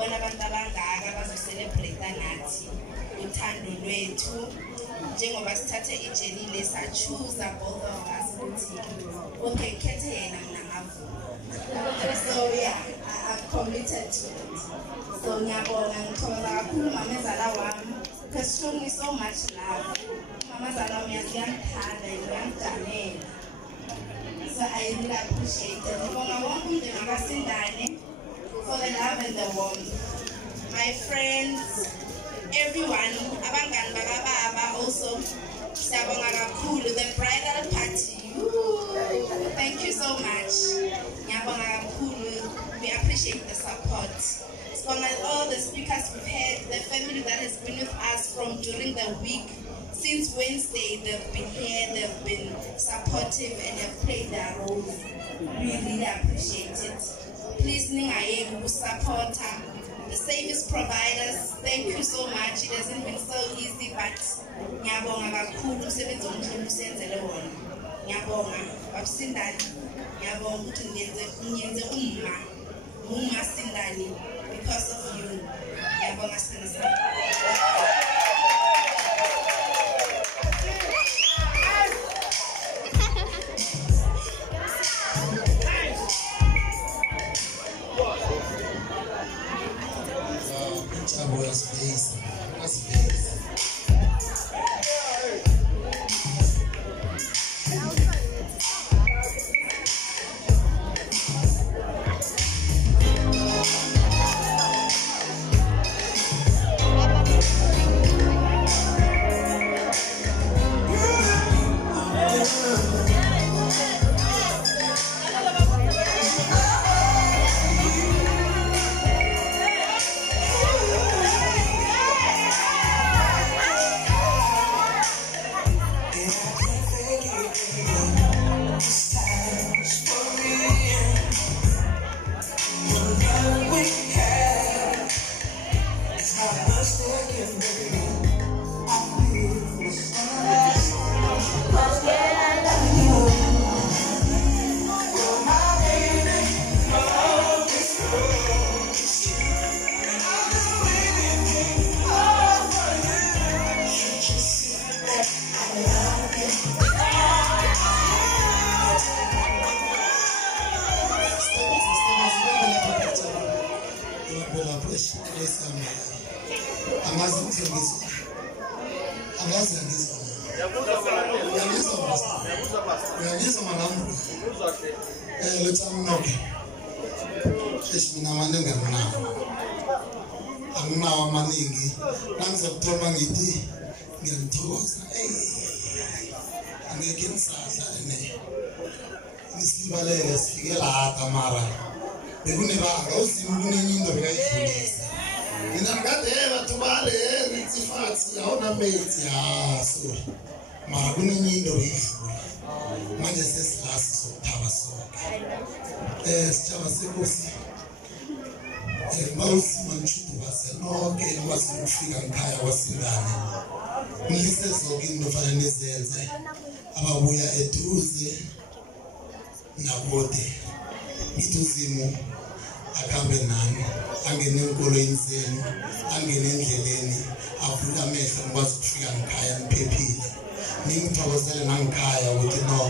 ukubona abantu abangaka bazocelebrate nathi uthando lwethu njengoba sithathe ijeni lesachoose both of us ukuthi okay khethe yena mina ngavuka. So yeah, I'm committed to it. So ngiyabonga ngithokoza kakhulu mama ezala wami because showed me so much love. Mama ezala wami uyangithanda uyangijalela. So I really appreciate it. Ngibonga wonke umndeni wakaSindane for the love and the warmth. My friends, everyone, abangani bakababa also, siyabonga kakhulu, the bridal party. Thank you so much. Ngiyabonga kakhulu. We appreciate the support. From all the speakers we've had, the family that has been with us from during the week, since Wednesday, they've been here, they've been supportive and have played their roles. We really appreciate it. Please, Ningaye, support the service providers. Thank you so much. It hasn't been so easy, but ngiyabonga kakhulu umsebenzi omkhulu usenzele wona. Ngiyabonga babuSindane. Ngiyabonga ukuthi ngiyenze uma Sindane because of you. Ngiyabonga Sindane. ababuya eduze nakude ituzimo akhambe nani angene enkolweni zenu angene endleleni avula amehlo ngikwazi ukufika ngikhaya ngiphephile ningithokozele nangikhaya ukuthi no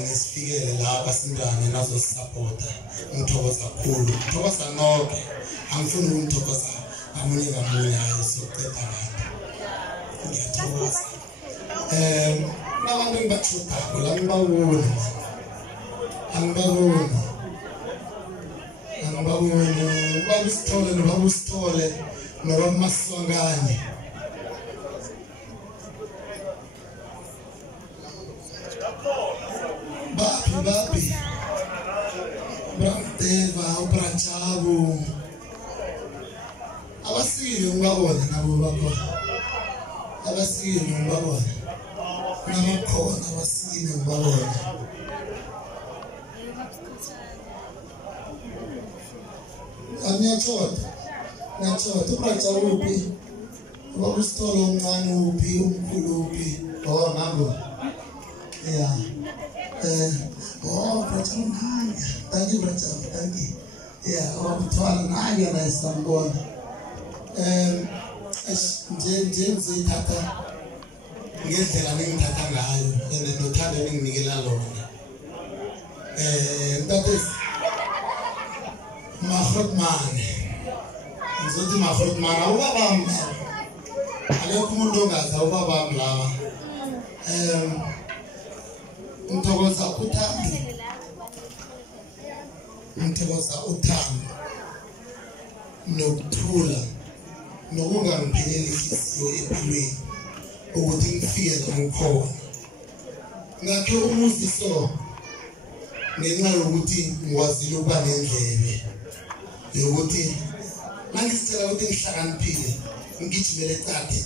nisifikele la baSindane nazo supporta ngithokoza kakhulu ngithokoza nonke angifuni ukuthokoza amunye ngamunye ayisoceda abantu ngiyathokoza nabantu ngibachuda la ngibawona angibawona babusithole noba Maswangane bapi Brandeva uBrachabu abasile ngibabona nabo bakho abasile ngibabona nabakhona abasile ngibabona Ngiyathola uBrachabu uphi babusithole omncane uphi umkhulu uphi ngambo yeah Brachabu thank you Brachabu thank you yeah wabuthwala naye na isambona nje ngizithatha ngendlela ngingithatha ngayo nothando enginginikela lona ntathesi Mahrotman ngizothi Mahrotman awubabami akekho umuntu ongazi awubabami laba ngithokoza uthando nokuthula nokungangipheleli inhliziyo empilweni ukuthi ngifike la ngikhona ngakhe umuzi so ngenxa yokuthi ngiwazile ukuba nendlebe yokuthi mangisicela ukuthi ngihlakaniphile ngigijimele ecathi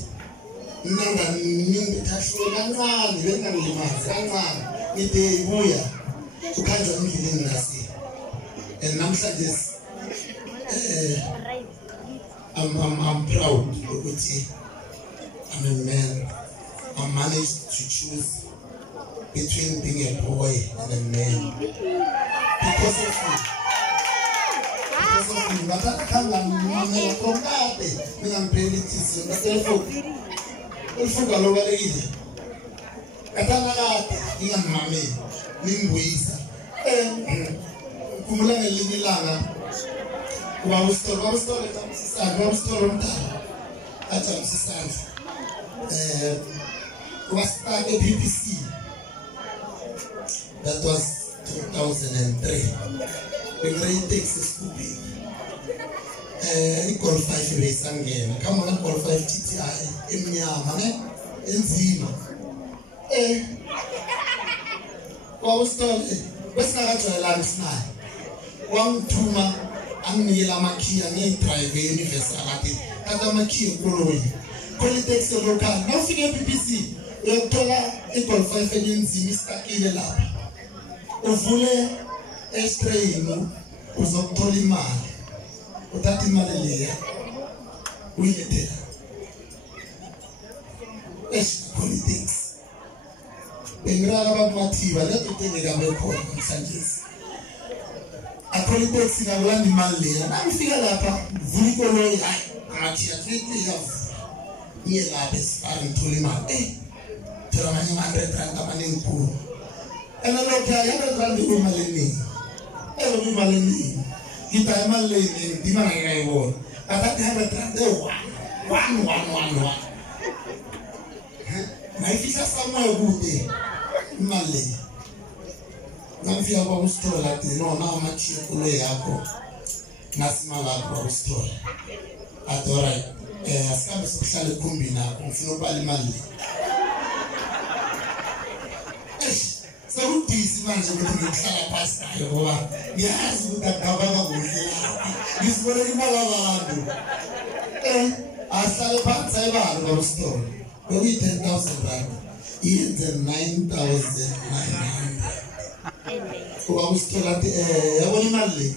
ningithahlo kancane bengangilimazi kancane ngide ibuya ukhanjwa endleleni nasi namhlanje I'm proud ukuthi I'm a man. I managed to choose between being a boy and a man because of you. But I can't come back. I'm paying it. But if you go over there, Katana, young mammy, Nimbuisa, Kumulanga Lilanga. I was told was started BBC. That was 2003. The great Texas Scoopy. He qualified race again. Come on, qualified TTI. Emnyamane, Enzima. I was told, what's not a last night? One tumor. Anila makia ni drive university kata makia koloi politics local no figure BBC yotola equalify fenzi Mr. Kile lapha uvule extrain uzothola imali uthatha imali leya uyilethela politics bengrala bamathiba letho tengeka bekhona mhlanje politics in a land Malay, and I'm figure lapha vuli amathiya treaty of near labes and tulima tell my 100 rand amaning pool and a lot of 100 rand malini every malini kita malini di mana ngai won ata 100 rand one my fisa somewhere good Malay Namfia kwa ustola ati no machia kule yako nasimala kwa ustola adora askabe sokuhlale kumbi nako ngifuna ubali imali sokudisi manje ukuthi ngihlala phansi nayo ngoba ngiyazi ukuthi akabanga kuhle ngisibona imali abantu ahlale phansi ayibalo kwa ustola ngokuyi 10,000 rand yenze 9,900 Wawustola ati yabona imali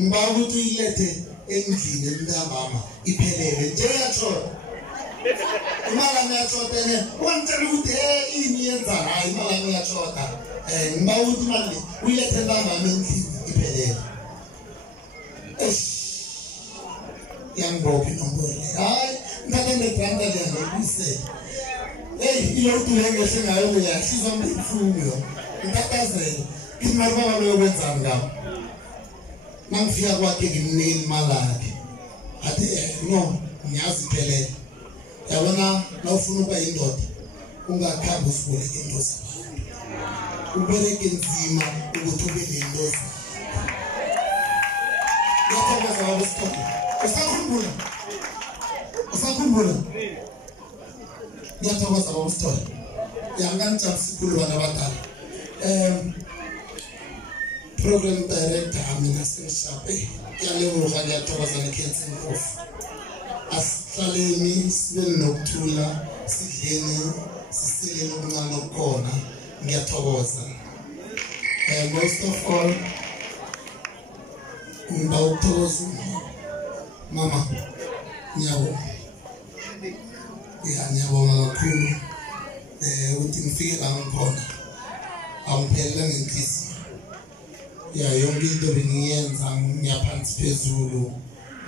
ngiba ukuthi ilethe endlini emntambama iphelele nje yatsho imali yatshoda ene wantela ukuthi ini yenza hayi imali yatshoda ngiba ukuthi imali uyilethe entambama endlini iphelele yangibophi nombolo hayi ngithathe ngegranda liyangekuse ilokuthi lengehle ngayo uyahliza umphefumulo ngitathazela imali baba loyenza ngapha mangifika kwakhe ngimnika imali yakhe athi no ngiyazi phelele yabona nawufuna ukuba indoda ungakhambi usiboleke into zabantu ubereke nzima ukuthi ube nendoda yakho bazawustola usakhumbula ngiyathokoza babustola yangantsa sikhulu bana badala program director amina Seshape yaleboga ngiyathokoza neKenson Kofu asihlaleni sibe nokuthula sidleni sisile lokuncane okukhona ngiyathokoza most of all ngibawuthokoza mama nyabo ngiyabonga kakhulu ukuthi ngifike la ngikhona awuphela ngenhliziyo ya yonke into bengiyenza ngiyaphansi phezulu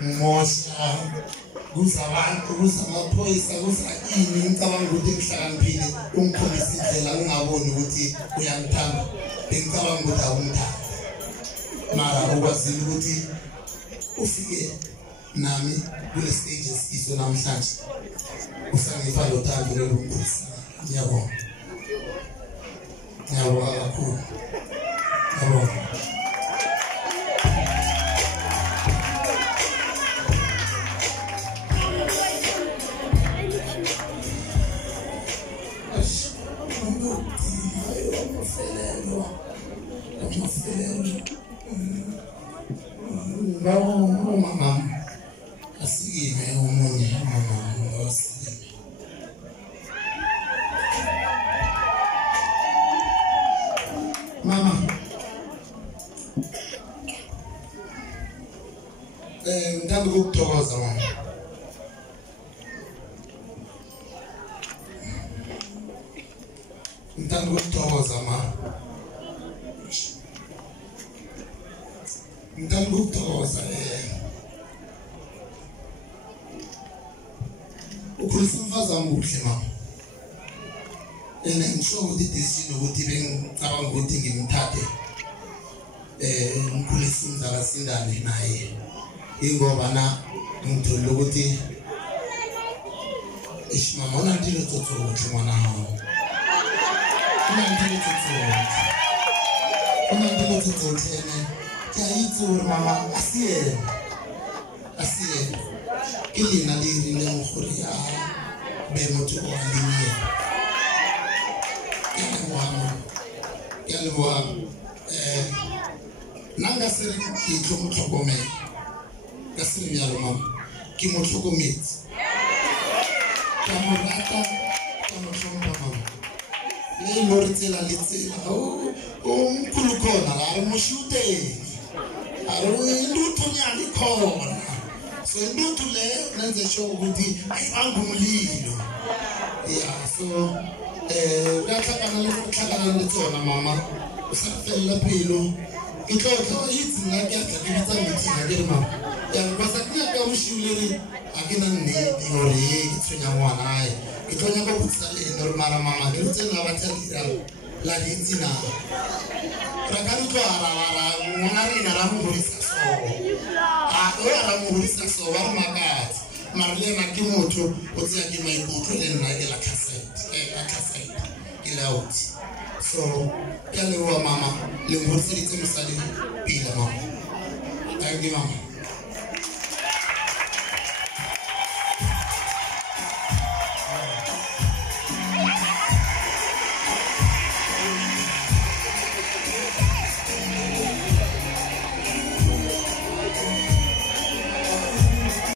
ngimosha kuza abantu kuza amaphoyisa kuza ini ngicabanga ukuthi ngihlakaniphile ungikhombisa indlela ungaboni ukuthi uyangithanda bengicabanga ukuthi awungithanda mara ukwazile ukuthi ufike nami kule stages iso namhlanje usangipha lo thando lolungusi ngiyabonga kakhulu ngiyabonga mama asikime umunye mama asikime mama ngithanda ukuthokoza mama ngithanda ukuthokoza mama ngithanda ukuthokoza ukhulisa umfazami kuhle mama ngisho ukuthi decision ukuthi bengicabanga ukuthi ngimthathe ngikhulisa umzala sindane naye ingoba na ngithola ukuthi mama unantile tsotsotle mwana hao unantile tsotsotle itse gore mama asiye ke lena le rileng gore ya be motho o a lenye ya leboa nanga se re ke tlo mo tlhokomela ka se re bjalo mama ke mo tlhokometse ka mo rata ka mo tlhompha mama le lore tsela le tsela o mkhulukhona la re moshuteng nduthunyani khona so nduthu le nenze sure ukuthi ayibangumlilo ya so uyahlakana le tsona mama usafela philo itlotlo itse nna ke atla ke bitsa meeting ke re mama ya basa ke ka ushiuleri akena nnete gore ke tshwenya ngwana ae ke tlonya ka botsa le ene mara mama ke tsena ba tshadira la ditsina ra ka ntlo ara ngwana rena ra mo gorisa so ba re makatsi mara le ena ke motho o tseya ke maikutlo le nna ke la cassette ke laut so ke a leboa mama le ngodiseditse mosadi pila mama thank you mama